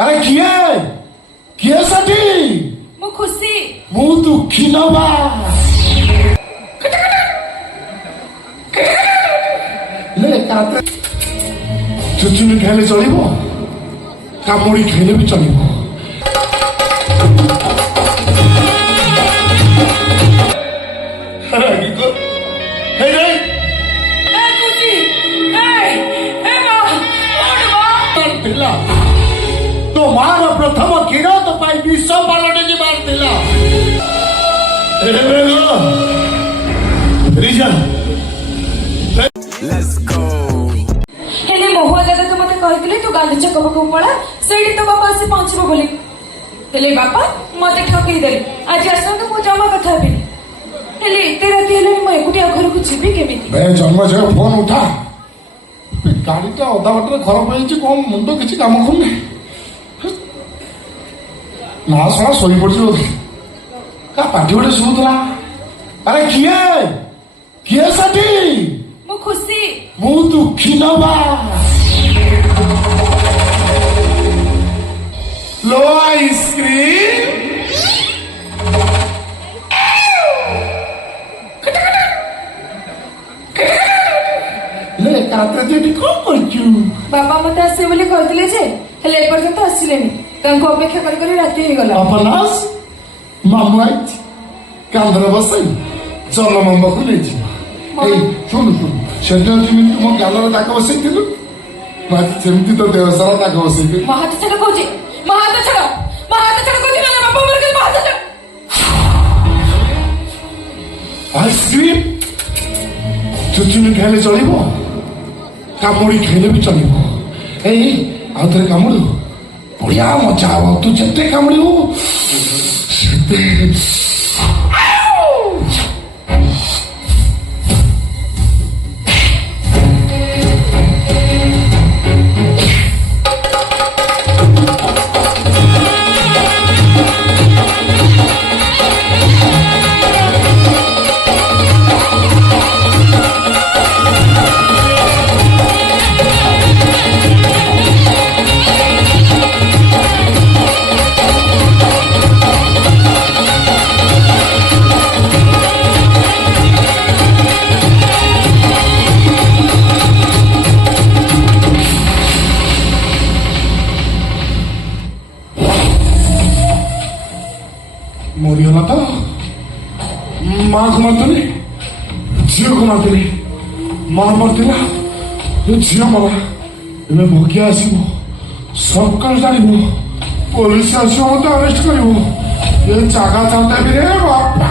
अरे किए साठी मु खुशी मु दुखी नवा ले काते चुचुमी खाइले चलिबो कामुड़ी खाइले भी चलिबो तो मार प्रथम किरण तो पाई विश्व पालने की बात दिला Let's go. हेले महुआ दादा तो मते कहथिले तू गांधी चक को पळा सेठी तो बापा आसी पहुंचबो बोली हेले बापा मते ठकी देले आज आसंत मु जमा कथा भी हेले एते राती हेले म एकुटिया घर को जीबी केमिति बे जन्म से फोन उठा गाड़ीटा अधा बाटर खराब होइछि कोन मुंड किछि काम करने ना सला सोई पड़छि का पाठी उठे सुतला अरे किए साठी मु खुशी मु दुखी नवा लो आइसक्रीम ले काते जेटी को करछु बापा मते आसे बोली कहथिले जे हेले ए पर्यंत आसिलेनी तांको अपेक्षा कर कर राती हे गला अपनास मामुआइत कांदर बसई चल मम्मा को ले जी ए सुन सेजो जिमिन तुम गालर डाक बसई दिलु बात सेमती तो देव सारा डाक बसई दे महात छड़ कोजी महात छड़ कोजी ना बापा मर के महात छड़ आइसक्रीम चुचुमी खाइले चलिबो कामुड़ी खाइले भी चलिबो ए आउथरे कामुड़ू बढ़िया मजा आव तू जते कामुड़ू सेते मरिगला तो माँ को मारतनी झील को मारतनी माँ मरला झील मरा एवं भगिया आसब सरकार जान पुलिस आसो मत अरेस्ट कर जगह चाहता भी रे बापा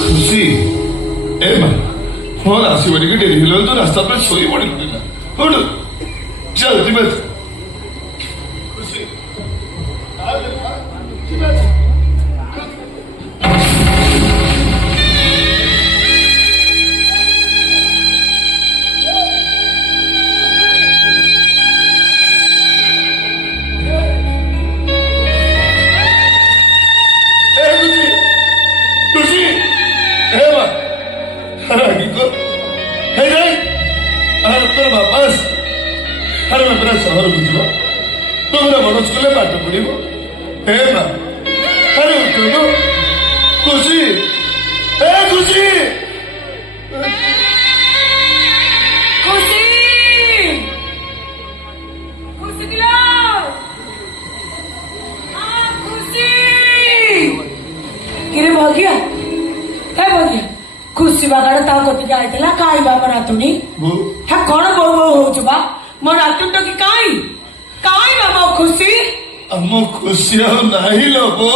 खुशी ए फोन आसवे डेरी हो तो रास्ता पर सोई पड़ी चल जी खुशी बापास अरे मैं मेरा शहर बुझ तो मेरा मनोज को पाठ पढ़व हे माँ अरे उठो खुशी ए खुशी खुशी खुशी किलो खुशी किरे भाग्या ए भाग्या खुशी बागाड़ ता कति आइतला काई बाबा नातुनी हा कोन बो बो होछु बा मो नातुन तो की काई बाबा खुशी अम्मो खुशी हो नाही लो बो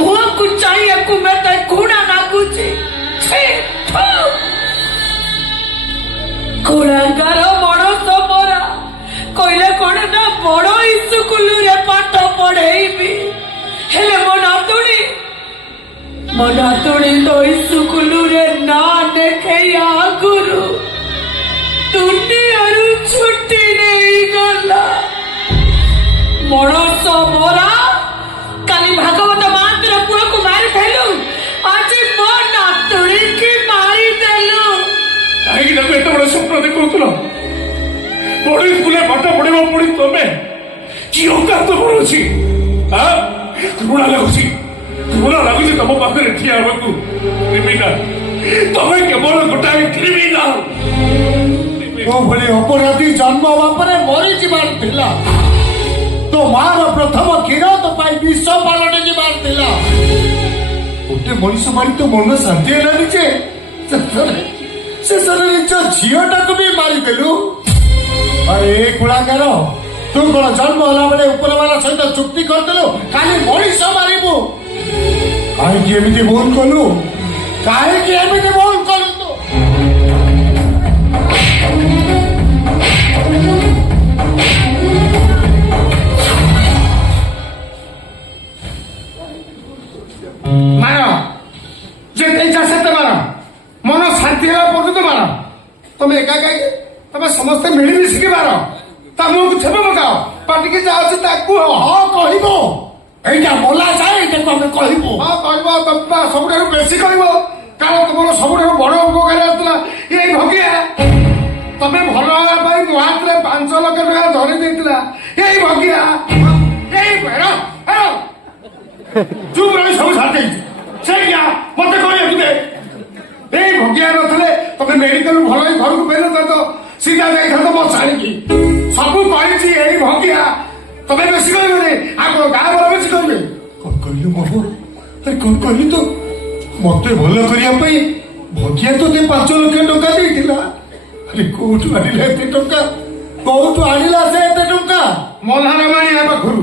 मुह को चाहिए को मते घुणा लागुची छे कुलांगार मणस मोरा कहले कौन ना बड़ स्कूल रे पाठ पढ़ेबी हेले मो नातुणी तो स्कूल रे ना देखे आगुरु दुनिया छुट्टी नहीं गला मणस मोरा काली भागवत मात्र पुआ को मारी देलु आज मो नातुणी की मारी देलु कहीं ना एत बड़ स्वप्न देखुल बड़ स्कूल पाठ पढ़ा पड़ी तुम्हें कि औकात तुम अच्छी घृणा लगुच तुम पाखे ठिया क्रिमिनाल तुम्हें केवल गोटाए क्रिमिनाल भली अपराधी जन्म होगा मरी जार तो मार प्रथम क्षीर तो विष पालटे जार गोटे मनीष मारी तो मन शांति है शेष निज झीटा को भी मारिदेलु अरे कुलांगार तू कौन जन्म होला बेले उपरवाला सहित चुक्ति करदेलु खाली मनीष मारिबु कहीं एमती भूल कलु कहीं एमती भूल कलु तो मार जे इच्छा से मार मन शांति पर्यंत मार तुम एका तुम समस्ते मिलमिशिकी मार ता मुझे छेप पकाओ पाटिकी जाओ हाँ कहबो एटा मोला जाए एटा आम कहबो हाँ कहबो तुम सबुठ बेसी कहबो कारण तुम सबुठ बड़ उपकार आसला ये भगिया तमें भल हाँपी मो हाथ में 5 लाख टका धरी देता यही भगिया चुप रही सब छाड़ी से क्या मत कह भगिया रे तुम मेडिकल भल घर को फेर तो सीधा जाइए मो छाड़ी सब कही भगिया तुम्हें बेसी कहबे आप गाँ वाला बेसी कहबे कौन कहलु बाबू अरे कौन कहलु तो मत भल करने भगिया तो 5 लाख टका देता अरे कौटू आनिला एते टका कौटू आनिला से एते टका मल्हार माणिया पाखरु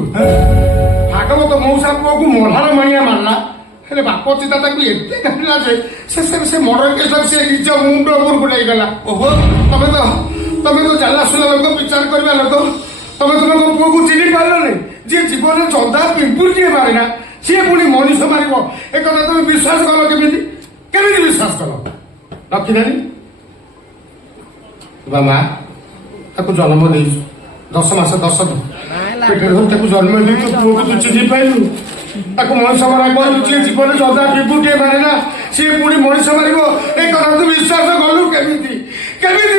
भागवत मौसा पुआ को मल्हार माणिया मारला हेले बाप चिता ताकू एते काटिला जे से मर्डर केस से निज मुंड ऊपर को गला ओहो तमे तो जाला सुला लोक विचार करबा लोक तमे तुम पुआ को चिनी पारलो नहीं जे जीवन में चंदा पिंपुर किए मारेना सी पुणी मनीष मारिबो ए कथा तुम विश्वास कल केमिति विश्वास कल रखिदानी माँ ताको जन्म दे 10 मास 10 दिन पेटे जन्म दे पुओ को तू चिन्ह पाइलु ताको मनीष मारा कहलु जे जीवन में चंदा पिंपुर किए मारेना सी पुणी मनीष मारिबो ए कथा तू विश्वास कलु केमिति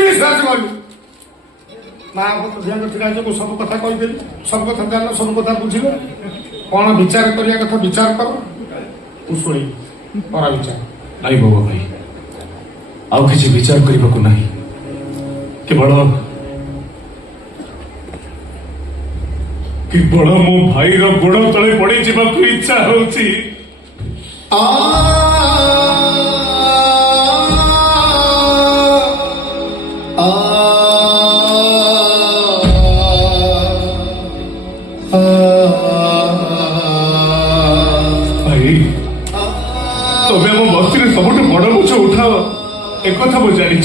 विश्वास कलु माँ को ध्यान रखी सब कथा कहीदेली सब कथा जान सब कथा बुझल कौन विचार करने कथा विचार कर शुणी परा विचार नाई बाबा भाई आउ किसी विचार करने को नहीं केवल मो भाई रो गोड़ तले पड़ी जावाक इच्छा होची तमें मो बस्ती सबुठ बड़ बोझ उठाओ एक मुझे जानी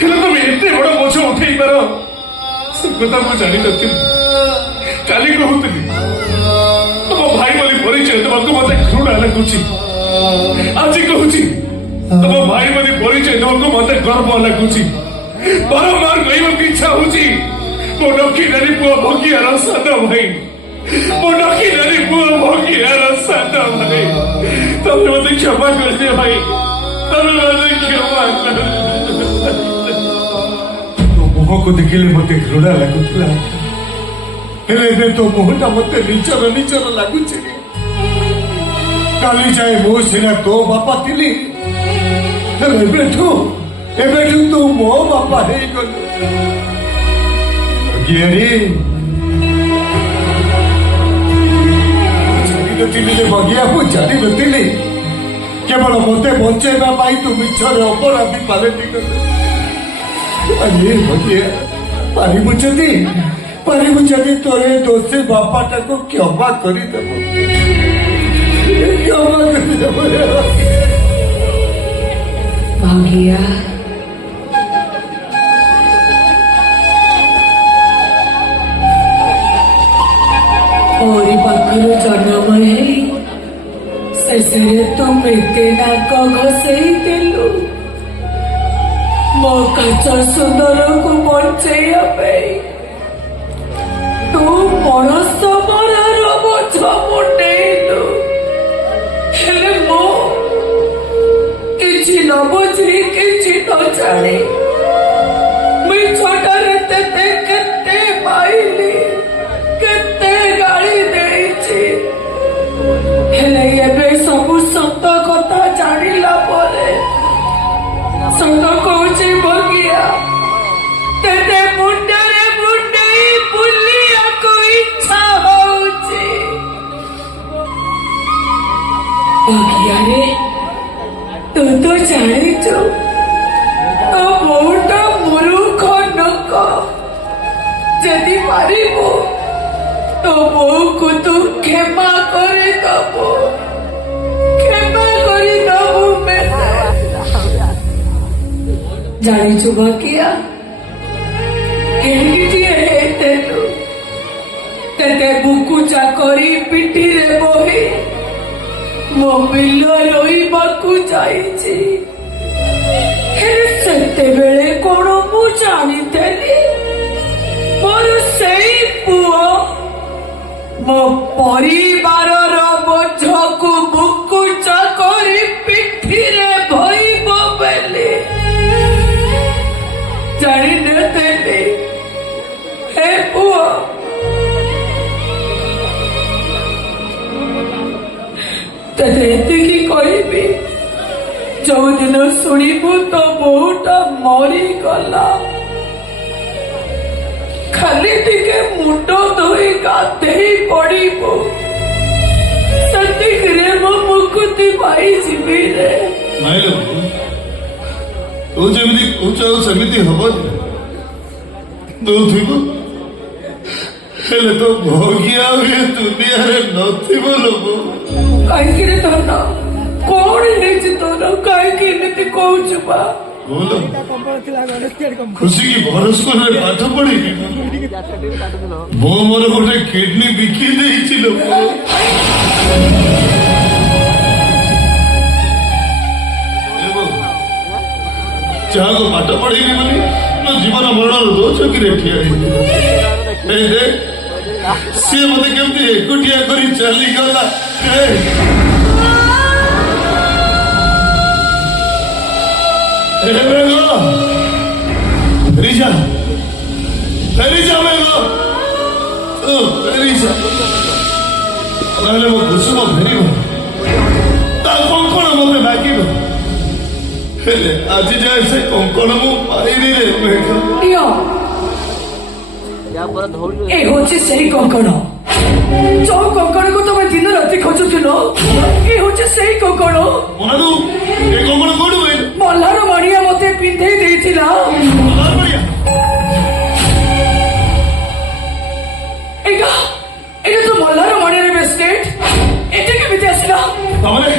तुम एत बड़ बोझ उठे पार से कथा मुझे जानी नी काली कहूली तुम भाई बोली परिचय देवाक मत घृणा लगुच आज कहूँ तुम भाई बोली परिचय देवाक मत गर्व लगुच बारंबार कहवाक इच्छा होची मो नखी नानी पुआ भगियार सादा भाई मो नखी नानी पुआ भगियार सादा भाई तमें मत क्षमा कर दे भाई तमें मत क्षमा कर तो मुह को देखिले मत घृणा लगुला तो मुहटा मत निचर लगुच काली जाए मो सीना तो बापा थिली एबेठू तू मो बापा हे गलु बगिया को जानी नी केवल मते बचेगा तू मिछर अपराधी पालटी बगिया पारिबु जदि तोरे दोषी बापाटा को क्षमा करदेव शेषे तुम एते नाक घसई देलु मो काच सुंदर को बंचैया तू मरस मरार बोझ मुंडेलु हेले मो किछि न बुझी किछि न जानी मुई छोटारे तेते केते पाइली केते गाली देइछि हेले एबे सबु सत कथा जानिला परे सत कहूछि भगिया तेते मुंडरे मुंडई बुलिया को इच्छा होउछि भगिया रे तू तो जानिଛୁ तो बहुत मूर्ख नक जदि पारिबो तो बहु को तू क्षमा करे दबो जानिଛୁ भगिया केमिति हेतेलु तेते बुकु चाकरी पिठी रे बोही मो बिल रोइबाकू जाइछि सेते बेले कोण मु जानिथेली मोर सेई पुओ मो परिवार बोझकू बुकु चाकरी पिठी रे भइब बेले जानी नेतेली हे पुओ तेते एतिकी कहबी जो दिन शुणु तो बहुत मरी गला खाली टिके मुंड धोई गाधेई पड़ो से मो मुक्ति पाई जीवी रे नाइलो तू जमी कौच सेमती हम तू थी हेले तो भोगिया हुए दुनिया रे नथिबो लोगो कहीं रे धन कौन नहीं तोर कहीं एमती कहूँ बा बोलो खुशी की भरोस कर पाठ पढ़ी मो मोर गोटे किडनी बिकी देइछि लोक चाह को पाठ पढ़ी बोली मो जीवन मरण रोज कि ठिया सी मत केमती एकुटिया कर चली गला रिजा रिजा मेघो रिजा नहले मो कुसुम फेरिब ता कंकण मते मागिब हेले आज जाए से कंकण मु पाइनी रे मेघो ए होचे सही कंकण जो कंकण को तुम दिन राति खोजुथिलो ए होचे सही कंकण मनादू ए कंकण कोडु बे मल्हार मणिया मते पिंधे देइथिला मल्हार मणिया एगा एगा तो मल्हार मणिया बिस्केट एते के बिते आसिला तमने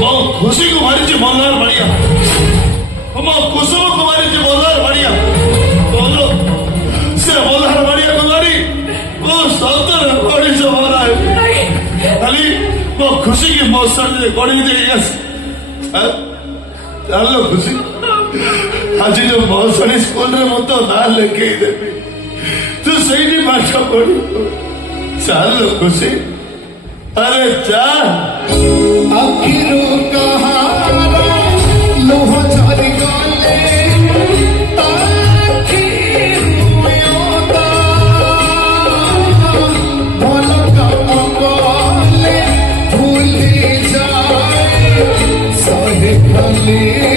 मो खुशी को मारी जे मल्हार मणिया मो कुसुम को मारी जे मल्हार मणिया बोलो से मल्हार मणिया को मारी वो सौतर बड़ी सवार है खाली वो खुशी की मौसम से गड़ी दे चलो खुशी आज जो मौसम स्कूल रे मत ना लेके देबी तू सही पाठ पढ़ी चलो खुशी अरे चल आखिरो कहारा लोह झारी गाले ताखी हुयोता भलका अंगले भूली जाए सहे खाली